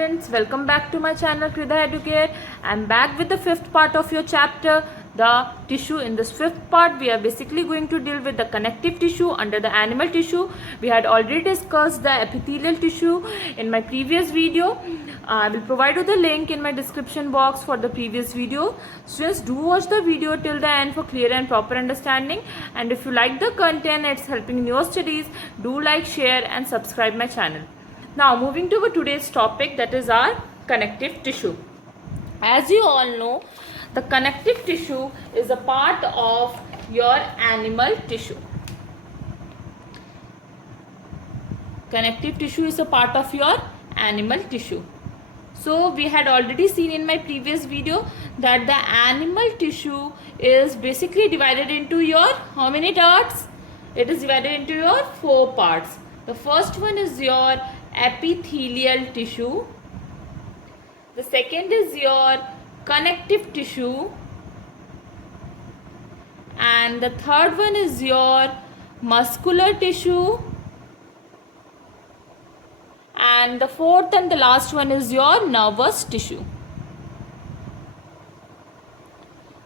students, welcome back to my channel Krida Educare. I'm back with the fifth part of your chapter, the tissue. In this fifth part, we are basically going to deal with the connective tissue under the animal tissue. We had already discussed the epithelial tissue in my previous video. I will provide you the link in my description box for the previous video. Students, do watch the video till the end for clear and proper understanding. And if you like the content, it's helping in your studies, do like, share and subscribe my channel. Now moving to our today's topic, that is our connective tissue. As you all know, the connective tissue is a part of your animal tissue. Connective tissue is a part of your animal tissue. So we had already seen in my previous video that the animal tissue is basically divided into your how many parts? It is divided into your 4 parts. The first one is your epithelial tissue. The second is your connective tissue. And the third one is your muscular tissue. And the fourth and the last one is your nervous tissue.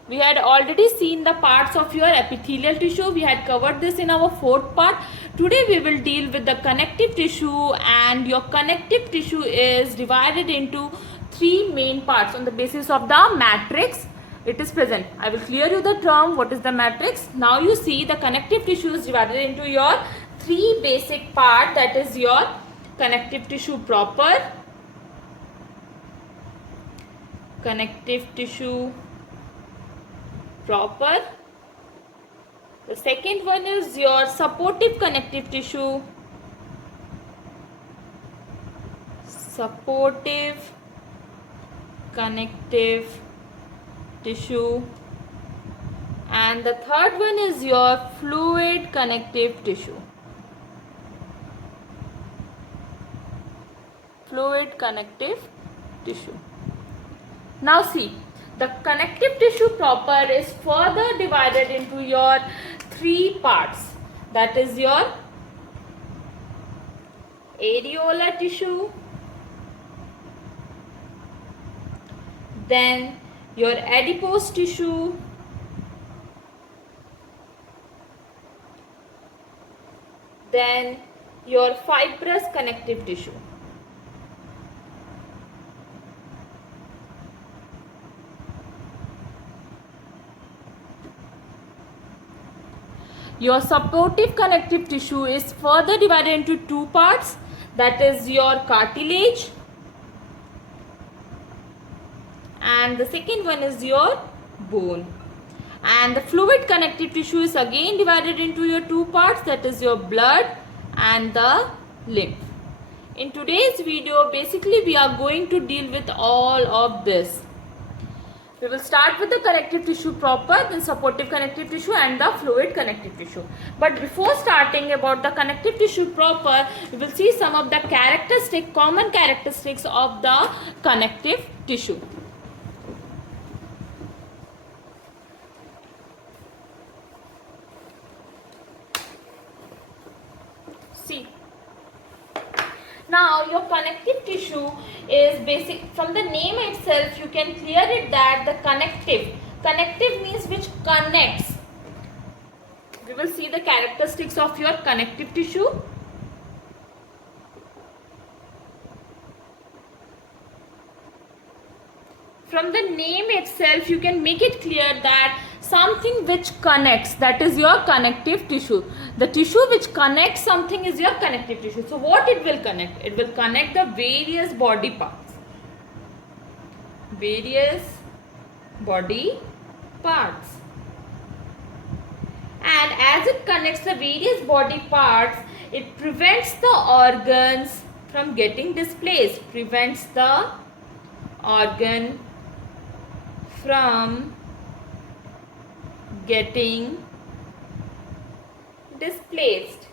We had already seen the parts of your epithelial tissue. We had covered this in our 4th part. Today we will deal with the connective tissue, and your connective tissue is divided into 3 main parts on the basis of the matrix it is present. I will clear you the term what is the matrix. Now you see the connective tissue is divided into your 3 basic parts, that is your connective tissue proper, connective tissue proper. The second one is your supportive connective tissue, supportive connective tissue, and the third one is your fluid connective tissue, fluid connective tissue. Now see, the connective tissue proper is further divided into your 3 parts, that is your areolar tissue, then your adipose tissue, then your fibrous connective tissue. Your supportive connective tissue is further divided into 2 parts, that is your cartilage, and the second one is your bone. And the fluid connective tissue is again divided into your 2 parts, that is your blood and the lymph. In today's video, basically we are going to deal with all of this. We will start with the connective tissue proper, then supportive connective tissue and the fluid connective tissue. But before starting about the connective tissue proper, we will see some of the common characteristics of the connective tissue. See, now your connective tissue is basic. From the name itself you can clear it that the connective means which connects. We will see the characteristics of your connective tissue. From the name itself you can make it clear that something which connects, that is your connective tissue. The tissue which connects something is your connective tissue. So what it will connect? It will connect the various body parts. Various body parts. And as it connects the various body parts, it prevents the organs from getting displaced. Prevents the organ from getting displaced.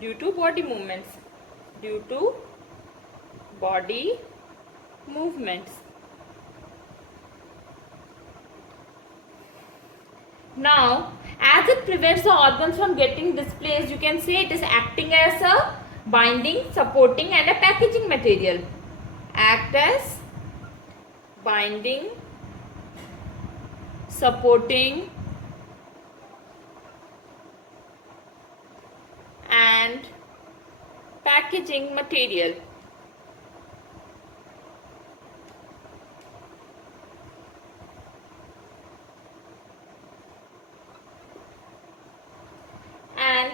Due to body movements. Due to body movements. Now, as it prevents the organs from getting displaced, you can say it is acting as a binding, supporting and a packaging material. Act as binding, supporting and packaging material. And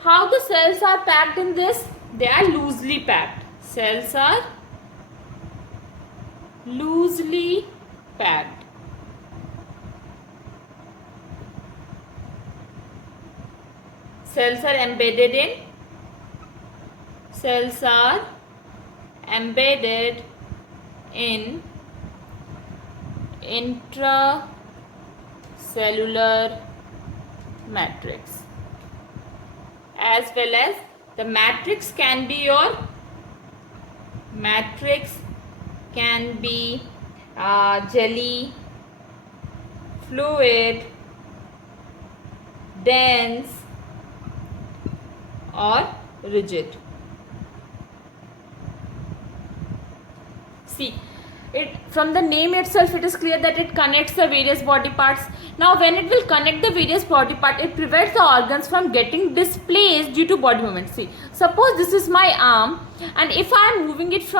how the cells are packed in this? They are loosely packed. Cells are loosely packed. Cells are embedded in intracellular matrix, as well as the matrix can be jelly, fluid, dense or rigid. See, from the name itself it is clear that it connects the various body parts. Now when it will connect the various body parts, it prevents the organs from getting displaced due to body movement. See, suppose this is my arm, and if I am moving it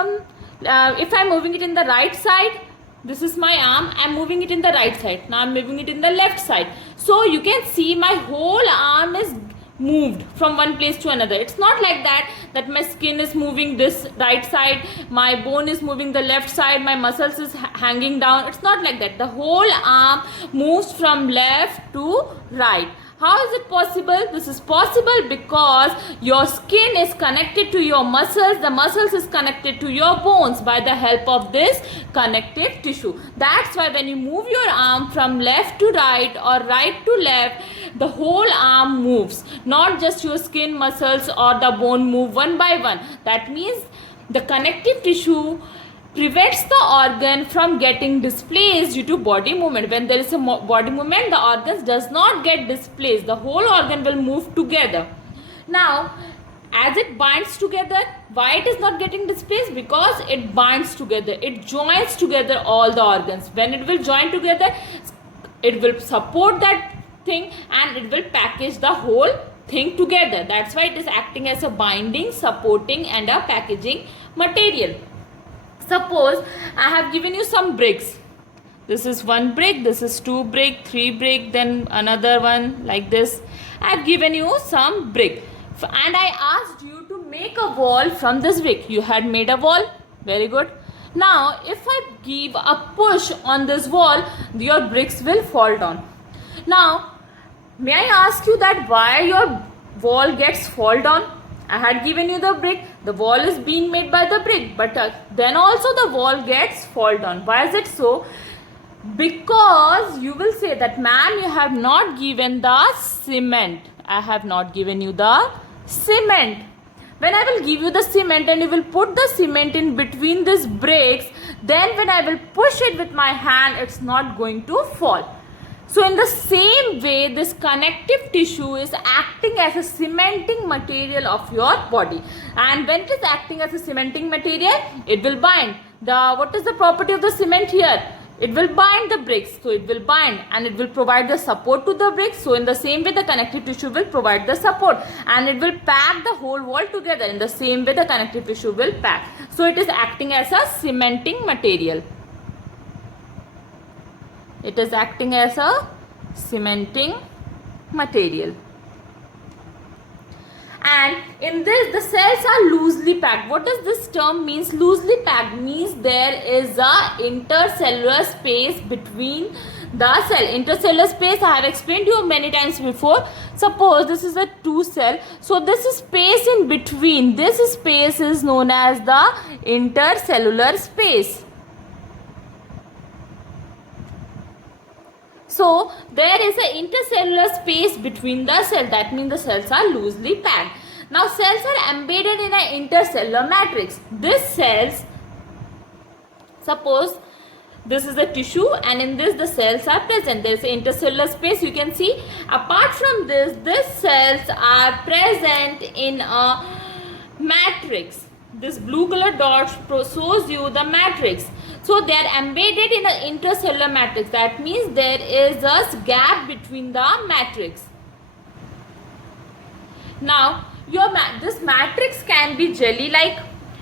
in the right side, this is my arm, I am moving it in the right side. Now I am moving it in the left side. So you can see my whole arm is moved from one place to another. It's not like that my skin is moving this right side, my bone is moving the left side, my muscles is hanging down. It's not like that. The whole arm moves from left to right. How is it possible? This is possible because your skin is connected to your muscles, the muscles is connected to your bones by the help of this connective tissue. That's why when you move your arm from left to right or right to left, the whole arm moves. Not just your skin, muscles or the bone move one by one. That means the connective tissue prevents the organ from getting displaced due to body movement. When there is a body movement, the organs does not get displaced. The whole organ will move together. Now, as it binds together, why it is not getting displaced? Because it binds together. It joins together all the organs. When it will join together, it will support that thing and it will package the whole thing together. That's why it is acting as a binding, supporting and a packaging material. Suppose I have given you some bricks. This is one brick, this is two brick, three brick, then another one like this. I have given you some brick and I asked you to make a wall from this brick. You had made a wall. Very good. Now if I give a push on this wall, your bricks will fall down. Now may I ask you that why your wall gets fall down? I had given you the brick, the wall is being made by the brick, but then also the wall gets fall down. Why is it so? Because you will say that, ma'am, you have not given the cement. I have not given you the cement. When I will give you the cement and you will put the cement in between these bricks, then when I will push it with my hand, it's not going to fall. So in the same way, this connective tissue is acting as a cementing material of your body. And when it is acting as a cementing material, it will bind. What is the property of the cement here? It will bind the bricks. So it will bind and it will provide the support to the bricks. So in the same way, the connective tissue will provide the support and it will pack the whole wall together. In the same way, the connective tissue will pack. So it is acting as a cementing material. It is acting as a cementing material. And in this, the cells are loosely packed. What does this term means? Loosely packed means there is a intercellular space between the cell. Intercellular space I have explained to you many times before. Suppose this is a 2 cell. So this space in between, this space is known as the intercellular space. So there is an intercellular space between the cells. That means the cells are loosely packed. Now cells are embedded in an intercellular matrix. These cells, suppose This is the tissue, and in this the cells are present. There is an intercellular space, you can see. Apart from this, these cells are present in a matrix. This blue color dot shows you the matrix. So they are embedded in an intercellular matrix. That means there is a gap between the matrix. Now this matrix can be jelly-like,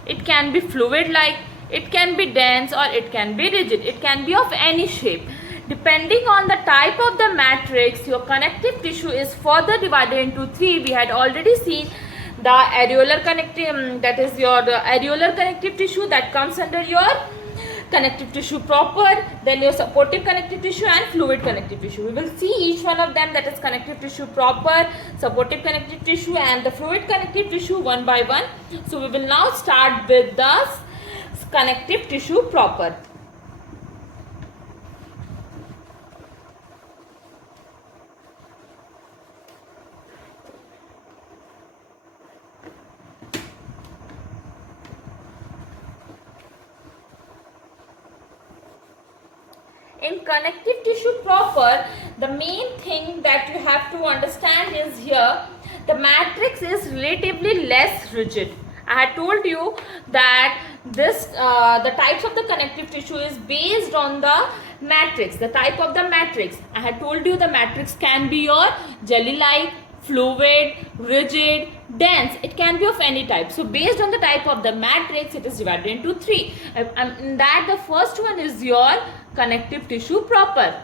it can be fluid-like, it can be dense, or it can be rigid. It can be of any shape. Depending on the type of the matrix, your connective tissue is further divided into three. We had already seen the areolar connective, that is your areolar connective tissue, that comes under your connective tissue proper, then your supportive connective tissue and fluid connective tissue. We will see each one of them, that is connective tissue proper, supportive connective tissue and the fluid connective tissue, one by one. So we will now start with the connective tissue proper. In connective tissue proper, the main thing that you have to understand is here, the matrix is relatively less rigid. I had told you that this the types of the connective tissue is based on the matrix, the type of the matrix. I had told you the matrix can be your jelly-like, fluid, rigid, dense. It can be of any type. So based on the type of the matrix, it is divided into three. In that, the first one is your connective tissue proper.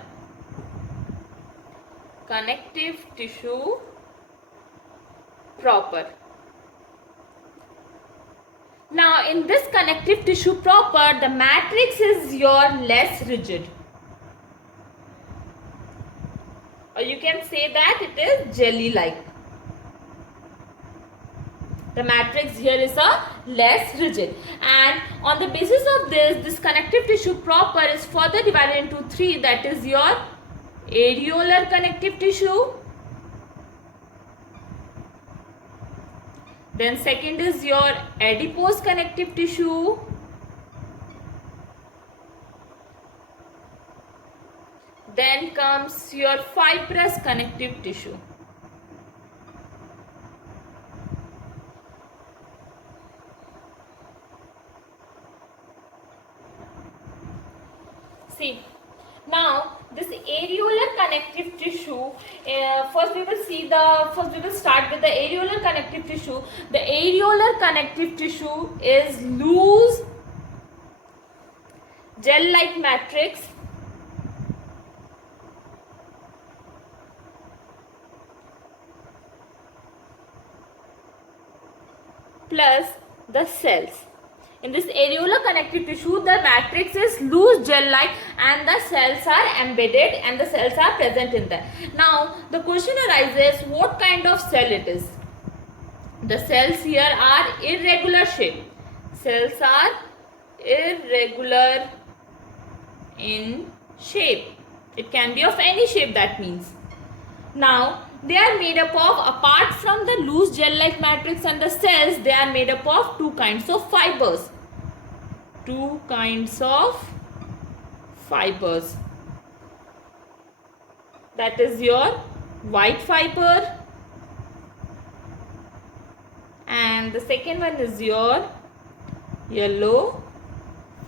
Connective tissue proper. Now in this connective tissue proper, the matrix is your less rigid, or you can say that it is jelly-like. The matrix here is a less rigid, and on the basis of this connective tissue proper is further divided into three, that is your areolar connective tissue, then second is your adipose connective tissue, then comes your fibrous connective tissue. See, now this areolar connective tissue, first we will start with the areolar connective tissue. The areolar connective tissue is loose gel-like matrix plus the cells. In this areolar connective tissue, the matrix is loose gel-like and the cells are embedded and the cells are present in there. Now, the question arises, what kind of cell it is? The cells here are irregular shape. Cells are irregular in shape. It can be of any shape, that means. Now, they are made up of, apart from the loose gel-like matrix and the cells, they are made up of two kinds of fibers. Two kinds of fibers. That is your white fiber, and the second one is your yellow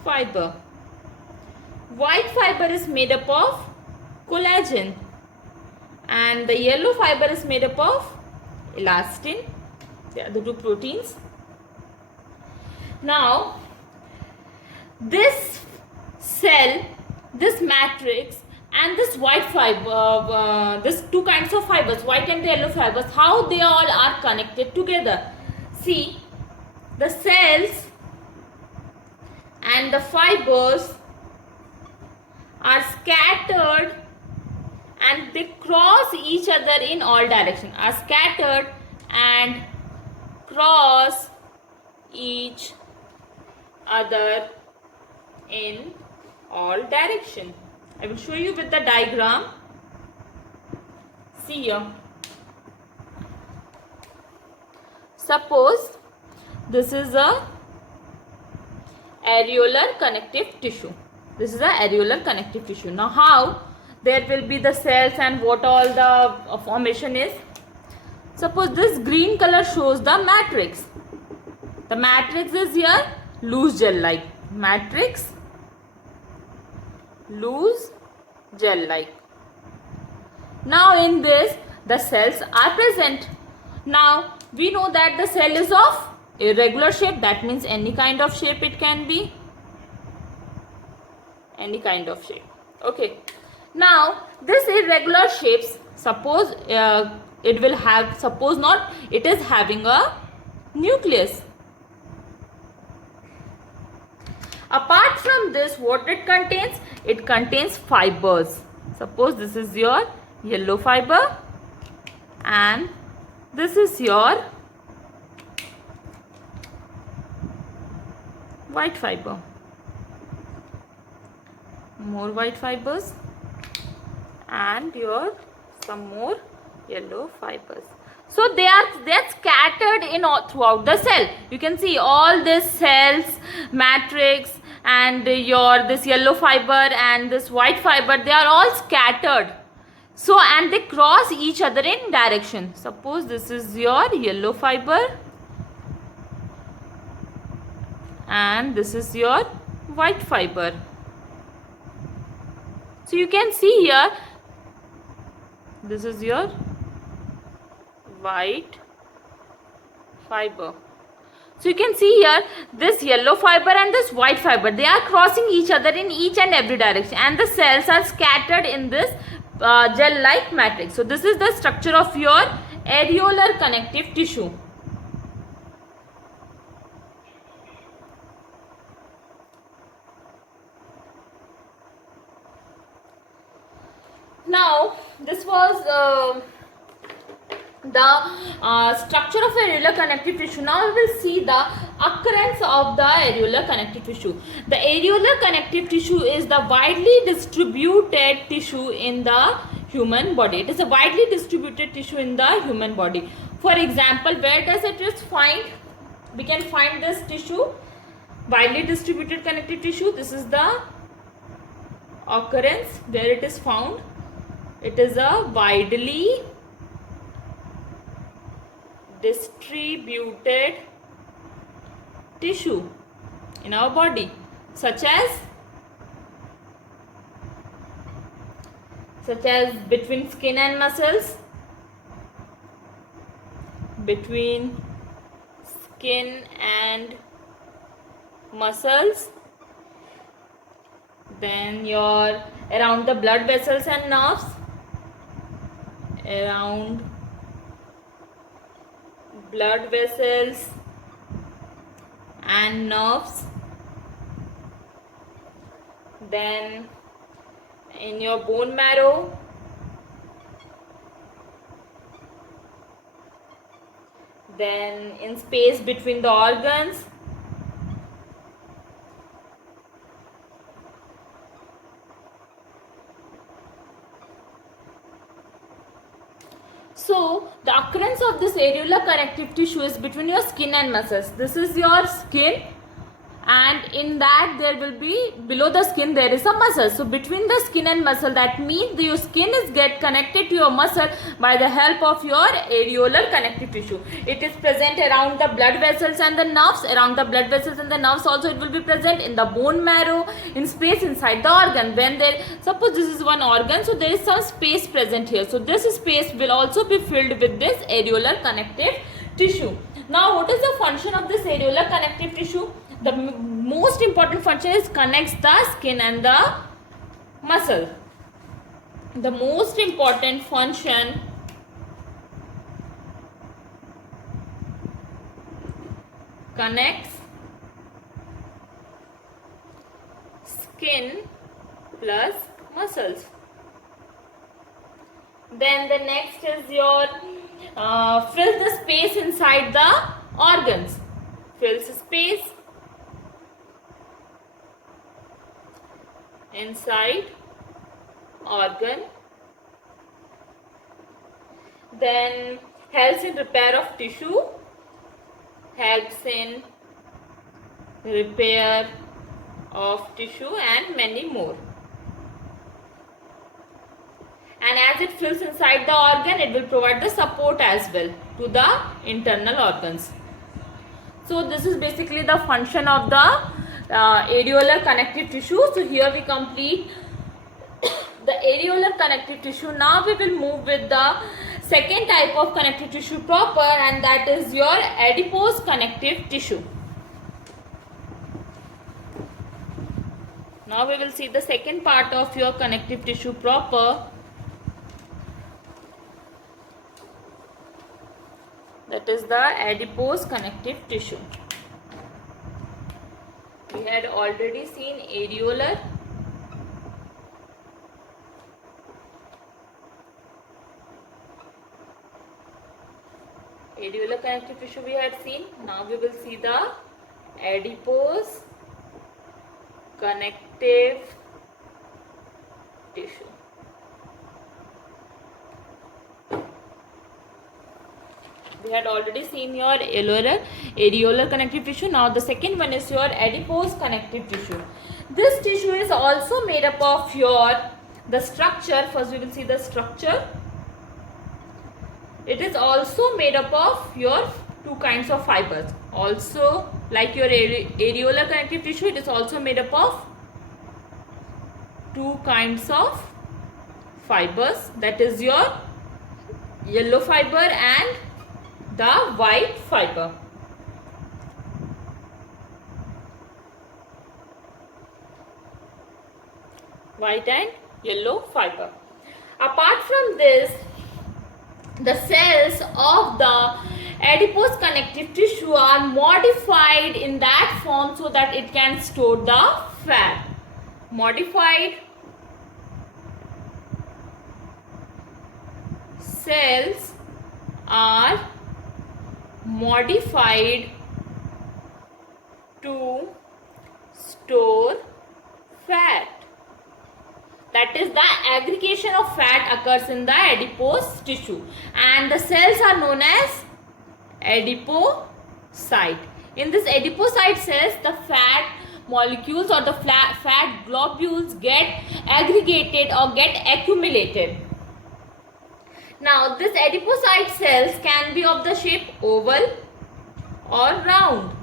fiber. White fiber is made up of collagen, and the yellow fiber is made up of elastin. They are the two proteins. Now, this cell, this matrix and this white fiber, this two kinds of fibers, white and yellow fibers, how they all are connected together. See, the cells and the fibers are scattered and they cross each other in all directions, are scattered and cross each other in all direction. I will show you with the diagram. See here. Suppose this is a areolar connective tissue. This is the areolar connective tissue. Now how there will be the cells and what all the formation is. Suppose this green color shows the matrix. The matrix is here loose gel like. Matrix loose gel like. Now in this the cells are present. Now we know that the cell is of irregular shape, that means any kind of shape it can be. Any kind of shape. Okay. Now this irregular shapes, suppose it will have, suppose not, it is having a nucleus. Apart from this, what it contains? It contains fibers. Suppose this is your yellow fiber and this is your white fiber. More white fibers and your some more yellow fibers. So they are scattered in all throughout the cell. You can see all these cells, matrix and your this yellow fiber and this white fiber, they are all scattered. So and they cross each other in direction. Suppose this is your yellow fiber and this is your white fiber. So you can see here, this is your white fiber. So you can see here, this yellow fiber and this white fiber, they are crossing each other in each and every direction and the cells are scattered in this gel-like matrix. So this is the structure of your areolar connective tissue. Now this was the structure of areolar connective tissue. Now we will see the occurrence of the areolar connective tissue. The areolar connective tissue is the widely distributed tissue in the human body. It is a widely distributed tissue in the human body. For example, where does it is find? We can find this tissue, widely distributed connective tissue. This is the occurrence where it is found. It is a widely distributed tissue in our body, such as between skin and muscles, between skin and muscles, then your around the blood vessels and nerves, around blood vessels and nerves, then in your bone marrow, then in space between the organs, so the occurrence of this areolar connective tissue is between your skin and muscles. This is your skin and in that there will be, below the skin there is a muscle. So between the skin and muscle, that means your skin is get connected to your muscle by the help of your areolar connective tissue. It is present around the blood vessels and the nerves. Around the blood vessels and the nerves also it will be present in the bone marrow, in space inside the organ. When there, suppose this is one organ, so there is some space present here. So this space will also be filled with this areolar connective tissue. Now what is the function of this areolar connective tissue? The most important function is connects the skin and the muscle. The most important function connects skin plus muscles. Then the next is your fill the space inside the organs. Fills space inside organ. Then helps in repair of tissue, helps in repair of tissue and many more. And as it fills inside the organ, it will provide the support as well to the internal organs. So this is basically the function of the areolar connective tissue. So here we complete the areolar connective tissue. Now we will move with the second type of connective tissue proper, and that is your adipose connective tissue. Now we will see the second part of your connective tissue proper, that is the adipose connective tissue. We had already seen areolar, connective tissue we had seen. Now we will see the adipose connective tissue. We had already seen your areolar connective tissue. Now the second one is your adipose connective tissue. This tissue is also made up of the structure. First we will see the structure. It is also made up of your two kinds of fibers. Also, like your areolar connective tissue, it is also made up of two kinds of fibers, that is your yellow fiber and the white fiber. White and yellow fiber. Apart from this, the cells of the adipose connective tissue are modified in that form so that it can store the fat. Modified cells are modified to store fat. That is, the aggregation of fat occurs in the adipose tissue, and the cells are known as adipocyte. In this adipocyte cells, the fat molecules or the fat globules get aggregated or get accumulated. Now, this adipocyte cells can be of the shape oval or round.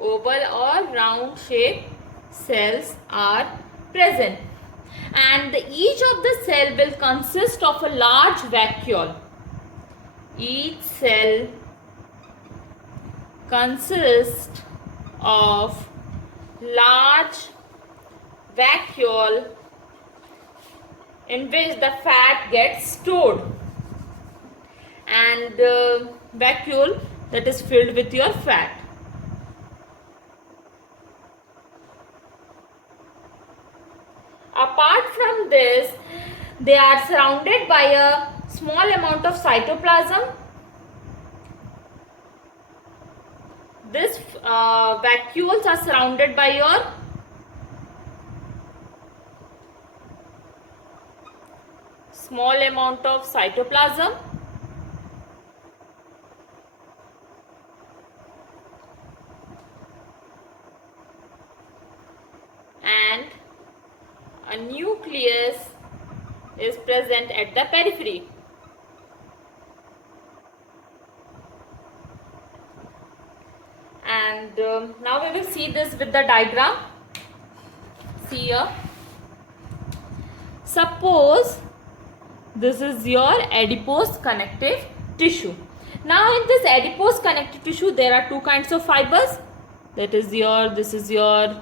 Oval or round shape cells are present, and each of the cell will consist of a large vacuole. Each cell consists of large vacuole in which the fat gets stored, and vacuole that is filled with your fat. Apart from this, they are surrounded by a small amount of cytoplasm. This vacuoles are surrounded by your small amount of cytoplasm, and a nucleus is present at the periphery. And now we will see this with the diagram. See here. Suppose this is your adipose connective tissue. Now in this adipose connective tissue, there are two kinds of fibers. That is your, this is your,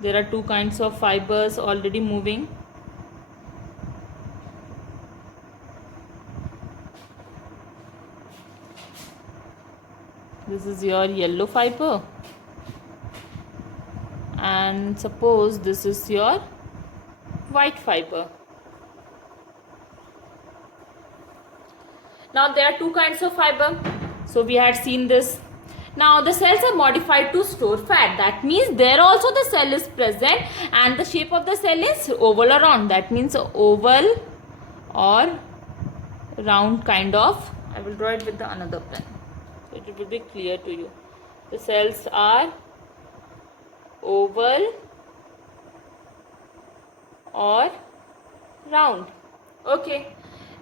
there are two kinds of fibers already moving. This is your yellow fiber, and suppose this is your white fiber. Now there are two kinds of fiber. So we had seen this. Now the cells are modified to store fat. That means there also the cell is present, and the shape of the cell is oval or round. That means oval or round kind of. I will draw it with the another pen, so it will be clear to you. The cells are oval or round. Okay.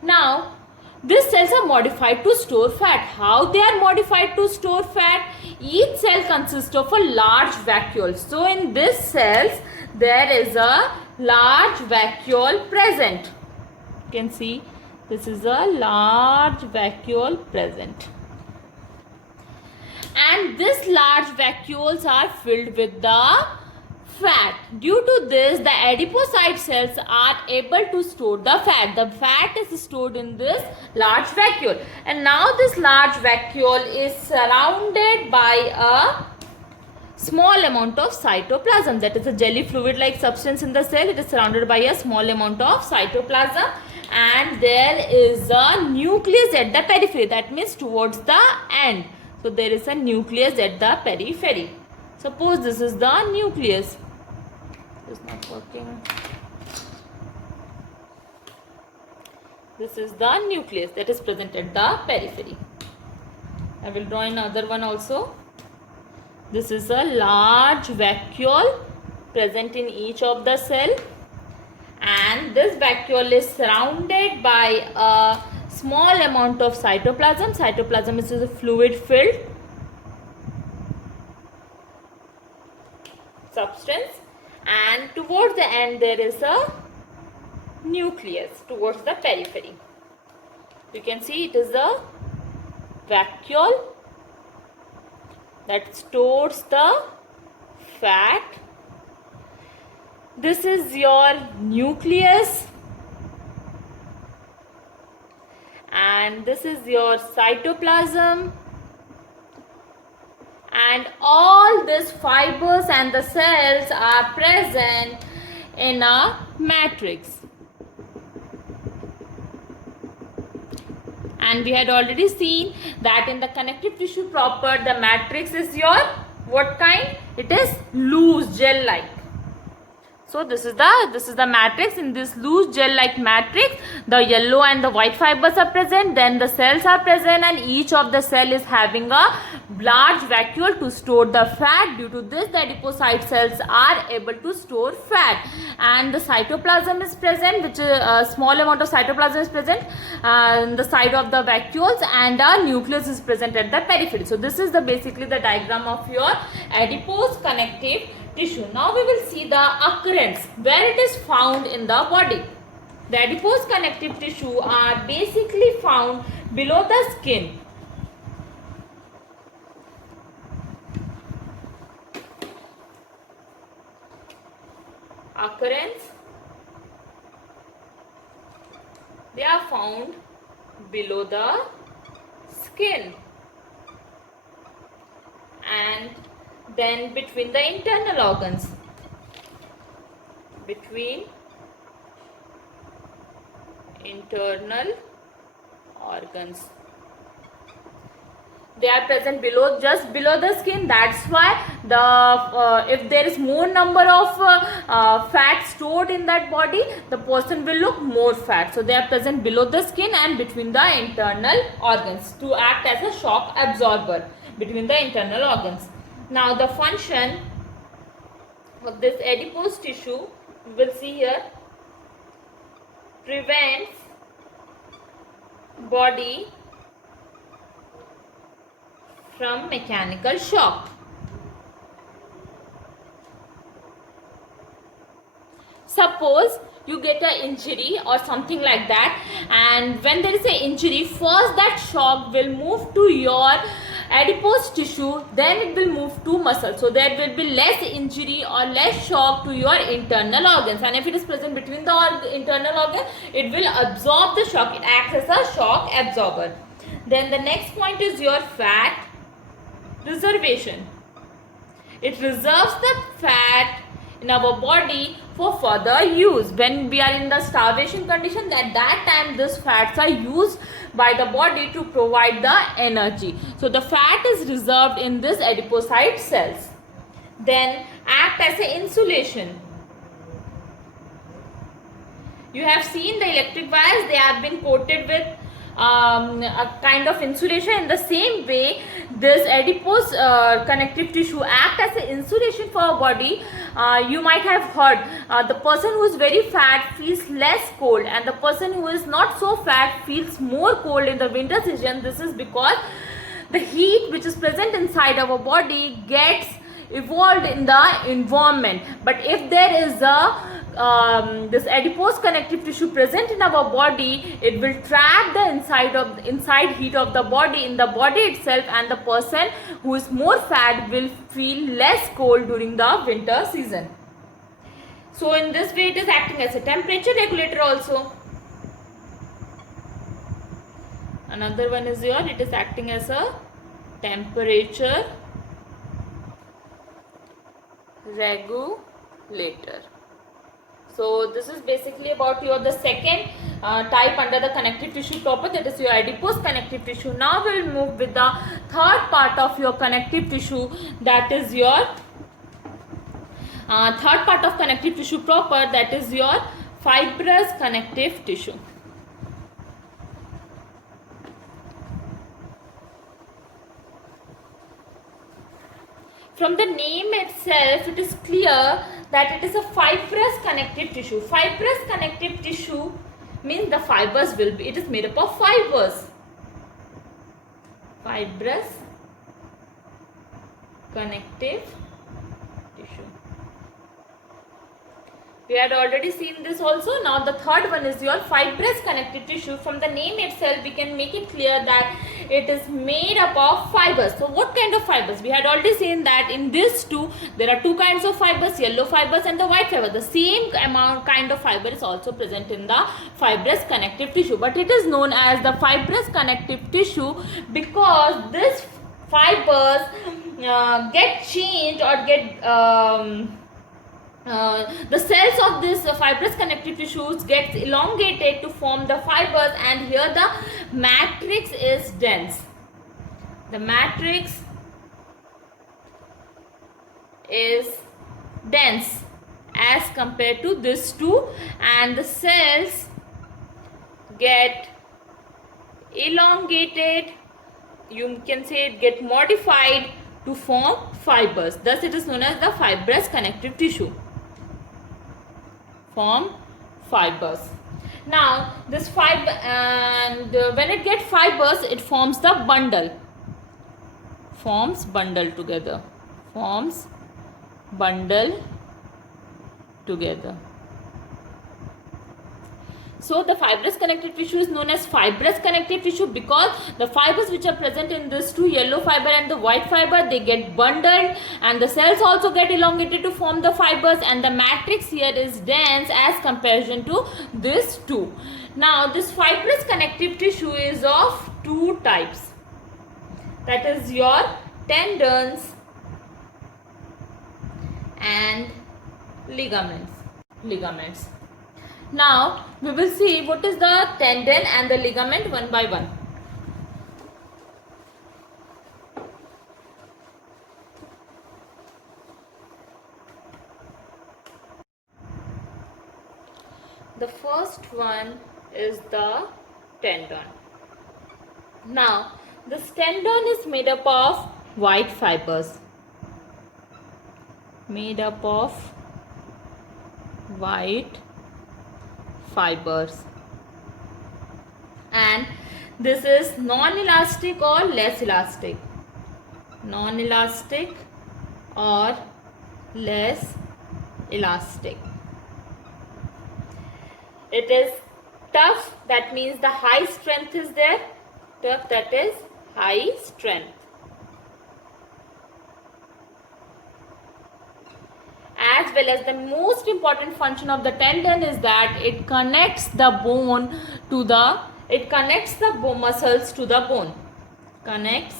Now, these cells are modified to store fat. How they are modified to store fat? Each cell consists of a large vacuole. So, in these cells, there is a large vacuole present. You can see this is a large vacuole present. And these large vacuoles are filled with the fat. Due to this, the adipocyte cells are able to store the fat. The fat is stored in this large vacuole. And now this large vacuole is surrounded by a small amount of cytoplasm. That is a jelly fluid like substance in the cell. It is surrounded by a small amount of cytoplasm. And there is a nucleus at the periphery. That means towards the end. So there is a nucleus at the periphery. Suppose this is the nucleus. It's not working. This is the nucleus that is present at the periphery. I will draw another one also. This is a large vacuole present in each of the cell, and this vacuole is surrounded by a small amount of cytoplasm. Cytoplasm is a fluid filled substance, and towards the end there is a nucleus towards the periphery. You can see it is a vacuole that stores the fat. This is your nucleus, and this is your cytoplasm, and all these fibers and the cells are present in a matrix. And we had already seen that in the connective tissue proper, the matrix is your what kind? It is loose gel like. So this is the matrix. In this loose gel like matrix, the yellow and the white fibers are present, then the cells are present, and each of the cell is having a large vacuole to store the fat. Due to this, the adipocyte cells are able to store fat, and the cytoplasm is present, which a small amount of cytoplasm is present on the side of the vacuoles, and a nucleus is present at the periphery. So this is basically the diagram of your adipose connective tissue. Now we will see the occurrence, where it is found in the body. The adipose connective tissue are basically found below the skin. Occurrence, they are found below the skin, and then between the internal organs. Between internal organs. They are present below, just below the skin. That's why if there is more number of fat stored in that body, the person will look more fat. So they are present below the skin and between the internal organs to act as a shock absorber between the internal organs. Now the function of this adipose tissue, we will see here, prevents body from mechanical shock. Suppose you get an injury or something like that, and when there is an injury, first that shock will move to your adipose tissue, then it will move to muscle. So there will be less injury or less shock to your internal organs, and if it is present between the internal organs, it will absorb the shock. It acts as a shock absorber. Then the next point is your fat preservation. It reserves the fat in our body for further use. When we are in the starvation condition, at that time these fats are used by the body to provide the energy. So the fat is reserved in this adipocyte cells. Then act as an insulation. You have seen the electric wires, they have been coated with a kind of insulation. In the same way, this adipose connective tissue act as an insulation for our body. You might have heard the person who is very fat feels less cold, and the person who is not so fat feels more cold in the winter season. This is because the heat which is present inside our body gets evolved in the environment. But if there is a this adipose connective tissue present in our body, it will trap the inside heat of the body in the body itself, and the person who is more fat will feel less cold during the winter season. So in this way it is acting as a temperature regulator also. Another one is here, it is acting as a temperature regulator. So this is basically about the second type under the connective tissue proper, that is your adipose connective tissue. Now we will move with the third part of your connective tissue, that is your third part of connective tissue proper, that is your fibrous connective tissue. From the name itself, it is clear that it is a fibrous connective tissue. Fibrous connective tissue means the fibers will be, it is made up of fibers. Fibrous connective tissue. We had already seen this also. Now the third one is your fibrous connective tissue. From the name itself, we can make it clear that it is made up of fibers. So what kind of fibers? We had already seen that in this two, there are two kinds of fibers, yellow fibers and the white fiber. The same kind of fiber is also present in the fibrous connective tissue. But it is known as the fibrous connective tissue because this fibers get changed or get the cells of this fibrous connective tissues get elongated to form the fibers, and here the matrix is dense. The matrix is dense as compared to this two, and the cells get elongated, you can say it get modified to form fibers. Thus it is known as the fibrous connective tissue. Form fibers. Now this fiber, and when it gets fibers, it forms the bundle. Forms bundle together. Forms bundle together. So the fibrous connective tissue is known as fibrous connective tissue because the fibers which are present in this two, yellow fiber and the white fiber, they get bundled, and the cells also get elongated to form the fibers, and the matrix here is dense as comparison to this two. Now this fibrous connective tissue is of two types, that is your tendons and ligaments. Now we will see what is the tendon and the ligament one by one. The first one is the tendon. Now this tendon is made up of white fibers. Made up of white fibers, and this is non-elastic or less elastic. Non-elastic or less elastic. It is tough, that means the high strength is there. Tough, that is high strength. As well as the most important function of the tendon is that it connects the bone to the, it connects the muscles to the bone. Connects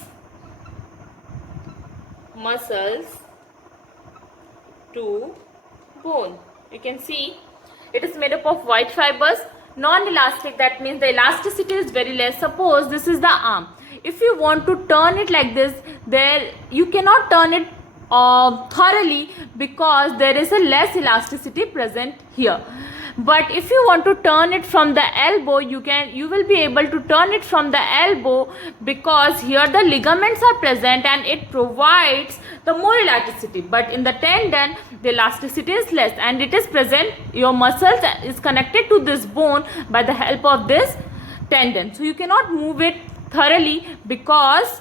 muscles to bone. You can see it is made up of white fibers. Non-elastic, that means the elasticity is very less. Suppose this is the arm. If you want to turn it like this, there you cannot turn it thoroughly because there is a less elasticity present here. but if you want to turn it from the elbow, you will be able to turn it from the elbow, because here the ligaments are present and it provides the more elasticity. But in the tendon, the elasticity is less and it is present, your muscles is connected to this bone by the help of this tendon. So you cannot move it thoroughly because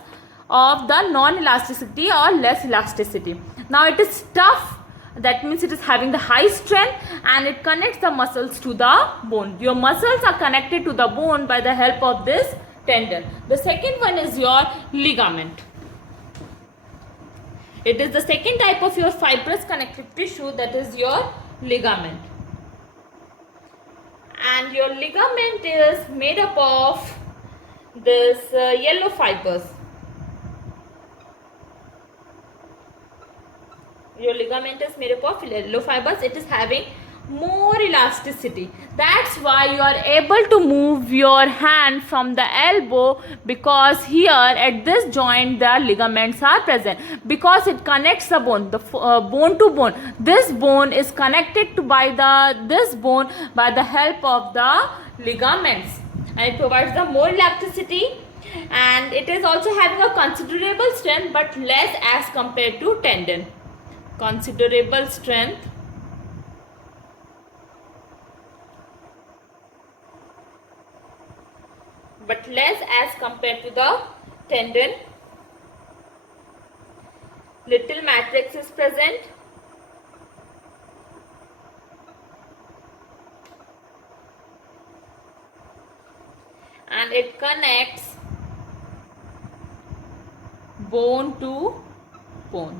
of the non-elasticity or less elasticity. Now it is tough, that means it is having the high strength and it connects the muscles to the bone. Your muscles are connected to the bone by the help of this tendon. The second one is your ligament. It is the second type of your fibrous connective tissue, that is your ligament. And your ligament is made up of this yellow fibers. Your ligament is made up of yellow fibers. It is having more elasticity. That's why you are able to move your hand from the elbow, because here at this joint the ligaments are present, because it connects the bone, the bone to bone. This bone is connected to this bone by the help of the ligaments, and it provides the more elasticity, and it is also having a considerable strength but less as compared to tendon. Considerable strength but less as compared to the tendon. Little matrix is present. And it connects bone to bone.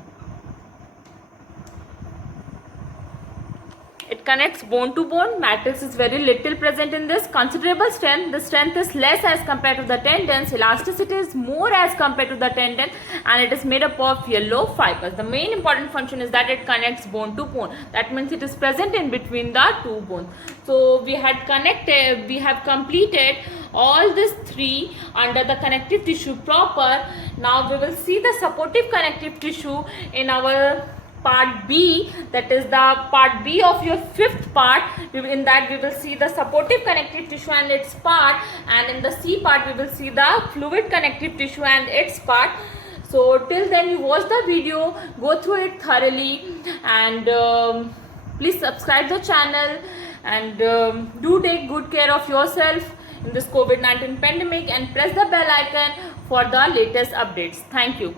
It connects bone to bone. Matrix is very little present in this. Considerable strength. The strength is less as compared to the tendons. Elasticity is more as compared to the tendon, and it is made up of yellow fibers. The main important function is that it connects bone to bone. That means it is present in between the two bones. So we have completed all these three under the connective tissue proper. Now we will see the supportive connective tissue in our part B, that is the part B of your fifth part. In that we will see the supportive connective tissue and its part, and in the C part we will see the fluid connective tissue and its part. So till then you watch the video, go through it thoroughly, and please subscribe the channel, and do take good care of yourself in this COVID-19 pandemic, and press the bell icon for the latest updates. Thank you.